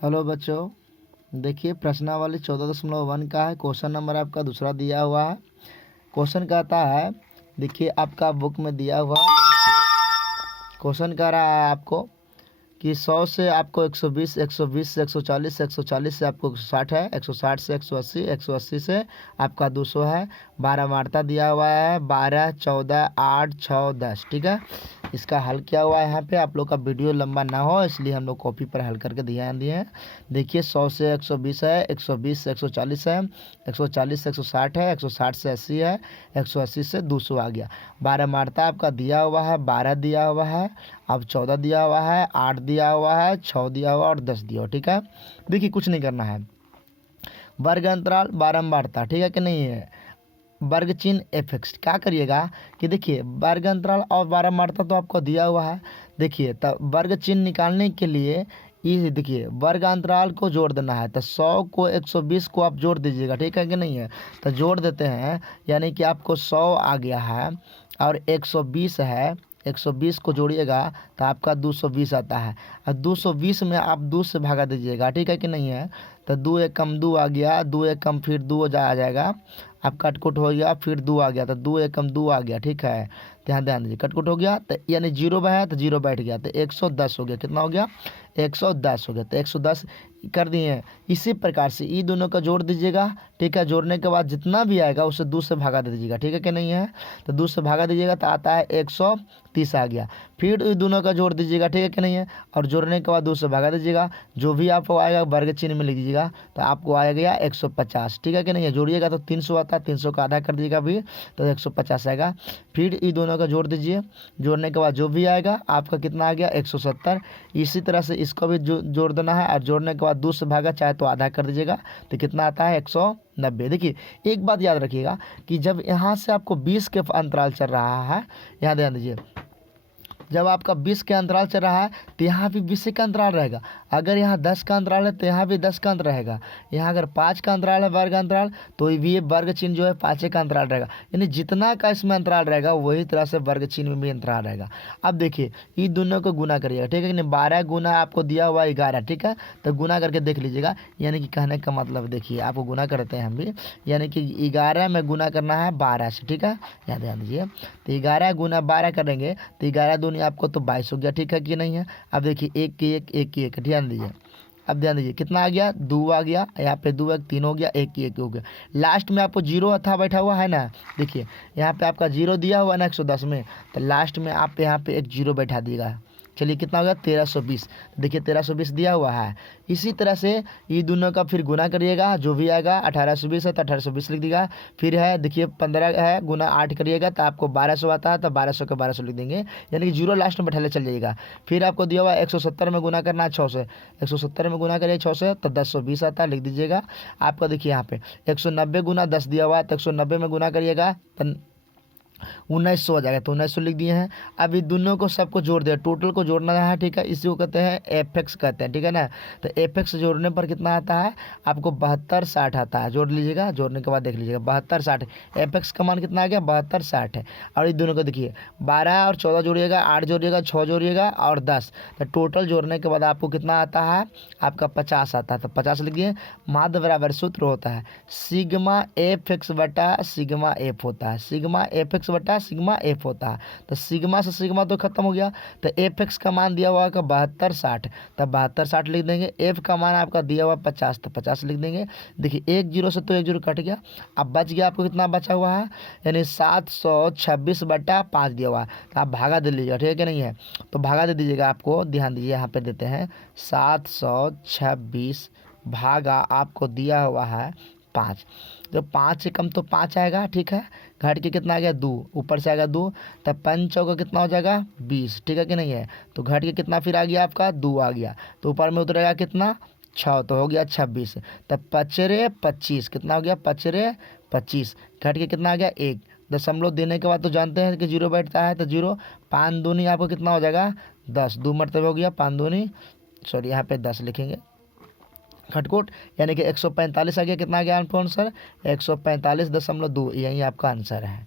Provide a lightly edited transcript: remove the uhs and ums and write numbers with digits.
Hello बच्चों, देखिए प्रश्नावली 14.1 का है। क्वेश्चन नंबर आपका दूसरा दिया हुआ है। क्वेश्चन कहता है, देखिए आपका बुक में दिया हुआ क्वेश्चन कह रहा है आपको कि 100 से आपको 120, 120 से 140, 140 से आपको 160 है, 160 से 180, 180 से आपका 200 है। 12 मार्ता दिया हुआ है, 12, 14, 8, 6, 10। ठीक है, इसका हल क्या हुआ है। यहाँ पे आप लोग का वीडियो लंबा ना हो इसलिए हम लोग कॉपी पर हल करके ध्यान दिए हैं। देखिए 100 से 120 है, 120 से 140 है, 140 से 160 है, 160 से 80 है, 180 से 200 आ गया। 12 मार्ता आपका दिया हुआ है, 12 दिया हुआ है, अब 14 दिया हुआ है, 8 दिया हुआ है, 6 दिया हुआ और 10 दिया हुआ। ठीक है, देखिए कुछ नहीं करना है, वर्ग अंतराल बारंबारता, ठीक है कि नहीं है, वर्ग चिन्ह एफिक्स क्या करिएगा कि देखिए वर्ग अंतराल और बारंबारता तो आपको दिया हुआ है। देखिए तब वर्ग चिन्ह निकालने के लिए ये देखिए वर्ग अंतराल को जोड़ देना है, तो 100 को 120 को आप जोड़ दीजिएगा। ठीक है कि नहीं है, तो जोड़ देते हैं, यानी कि आपको 100 आ गया है और 120 है, 120 को जोड़िएगा तो आपका 220 आता है। और 220 में आप 2 से भागा दीजिएगा। ठीक है कि नहीं है, तो 2 एक कम 2 आ गया, 2 एक कम फिर 2 आ जाएगा, आप कटकुट हो गया, फिर 2 आ गया, तो 2 एक कम 2 आ गया। ठीक है, ध्यान दीजिए, कटकुट हो गया तो यानी 0 है तो 0 बैठ गया, तो 110 हो गया। कितना हो गया, 110 हो गया, तो 110 कर दिए। इसी प्रकार से ये दोनों का जोड़ दीजिएगा। ठीक है, जोड़ने के बाद जितना भी आएगा उसे 2 से भागा दे दीजिएगा। ठीक है कि नहीं है, तो 2 से भागा दीजिएगा तो आता है 130 आ गया। फिर ये दोनों का जोड़ दीजिएगा। ठीक है कि नहीं है, और जोड़ने के बाद 2 से भागा दीजिएगा, जो भी आपको आएगा वर्ग चिन्ह में लिख दीजिएगा, तो आपको आ गया 150। ठीक है कि नहीं है, जोड़िएगा तो 300 आता है, 300 का आधा कर दीजिएगा भी तो 150 आएगा। फिर ये दोनों का जोड़ दीजिए, जोड़ने के बाद जो भी आएगा आपका कितना आ गया 170। इसी तरह से इसको भी जोड़ देना है, और जोड़ने के बाद 2 से भागा चाहे तो आधा कर दीजिएगा, तो कितना आता है 190। देखिए एक बात याद रखिएगा कि जब यहाँ से आपको 20 के अंतराल चल रहा है, यहाँ ध्यान दीजिए, जब आपका 20 के अंतराल चल रहा है तो यहाँ भी 20 का अंतराल रहेगा। अगर यहाँ 10 का अंतराल है तो यहाँ भी 10 का अंतराल रहेगा। यहाँ अगर 5 का अंतराल है वर्ग अंतराल, तो ये वर्ग चिन्ह जो है 5 का अंतराल रहेगा। यानी जितना का इसमें अंतराल रहेगा वही तरह से वर्ग चिन्ह में भी अंतराल रहेगा। अब देखिए ये दोनों को गुना करिएगा। ठीक है कि नहीं, 12 गुना आपको दिया हुआ 11। ठीक है, तो गुना करके देख लीजिएगा। यानी कि कहने का मतलब देखिए आपको गुना करते हैं हम भी, यानी कि 11 में गुना करना है 12 से। ठीक है, याद ध्यान दीजिए, तो 11 गुना 12 करेंगे तो 11 दूनी आपको तो 22 हो गया। ठीक है कि नहीं है, अब देखिए 1 की 1, 1 की 1, ध्यान दीजिए। अब ध्यान दीजिए कितना आ गया, 2 आ गया, यहाँ पे 2 1 3 हो गया, 1 की 1 हो गया। लास्ट में आपको 0 था बैठा हुआ है ना, देखिए यहाँ पे आपका 0 दिया हुआ है ना 110 में, तो लास्ट में आप यहाँ पे एक 0 बैठा दिएगा। चलिए कितना हो गया 1320। देखिए 1320 दिया हुआ है। इसी तरह से ये दोनों का फिर गुना करिएगा, जो भी आएगा 1820 है तो 1820 लिख दीजिएगा। फिर है देखिए 15 है गुना 8 करिएगा तो आपको 1200 आता है, तो 1200 के 1200 लिख देंगे, यानी कि 0 लास्ट में बैठा चल जाइएगा। फिर आपको दिया हुआ 170 में गुना करना है 6 से, 170 में गुना करिए 6 से तो 1020 आता है, लिख दीजिएगा। आपका देखिए यहाँ पे 190 गुना 10 दिया हुआ है, तो 190 में गुना करिएगा तो 1900 आ जाएगा, तो 1900 लिख दिए हैं। अब ये दोनों को सबको जोड़ दिया, टोटल को जोड़ना है। ठीक है, इसी को कहते हैं एफेक्स कहते हैं। ठीक है ना, तो एफेक्स जोड़ने पर कितना आता है आपको 7260 आता है। जोड़ लीजिएगा, जोड़ने के बाद देख लीजिएगा 7260, एफेक्स का मान कितना आ गया 7260 है। और ये दोनों को देखिए 12 और 14 जोड़िएगा, 8 जोड़िएगा, 6 जोड़िएगा और 10, तो टोटल जोड़ने के बाद आपको कितना आता है आपका 50 आता है, तो 50 लिख दिए। माध्य बराबर सूत्र होता है सिग्मा एफ एक्स बटा सिग्मा एफ होता है, सिग्मा एफ एक्स बटा सिग्मा एफ होता है। तो सिग्मा से सिग्मा तो खत्म हो गया, तो एफ एक्स का मान दिया हुआ है 7260, तब 7260 लिख देंगे। एफ का मान आपका दिया हुआ 50, तो 50 लिख देंगे। देखिए 1 0 से तो 1 0 कट गया, अब बच गया आपको कितना बचा हुआ है, यानी 726 बटा 5 दिया हुआ है, तो आप भागा दे लीजिएगा। ठीक है कि नहीं है, तो भागा दे दीजिएगा। आपको ध्यान दीजिए यहाँ पे देते हैं 726 भागा आपको दिया हुआ है 5, तो 5 से कम तो 5 आएगा। ठीक है, घट के कितना आ गया 2, ऊपर से आएगा 2, तब 5 चौका कितना हो जाएगा 20। ठीक है कि नहीं है, तो घट के कितना फिर आ गया आपका 2 आ गया, तो ऊपर में उतरेगा कितना 6, तो हो गया 26, तब 5 25 कितना हो गया 5 25, घट के कितना आ गया 1, दशमलव देने के बाद तो जानते हैं कि 0 बैठता है, तो 0, 5 दूनी आपको कितना हो जाएगा 10, 2 मरतबे हो गया 5 दूनी, सॉरी यहाँ पे 10 लिखेंगे खटकोट, यानी कि 145 आ गया। कितना आ गया आंसर 145.2, यही आपका आंसर है।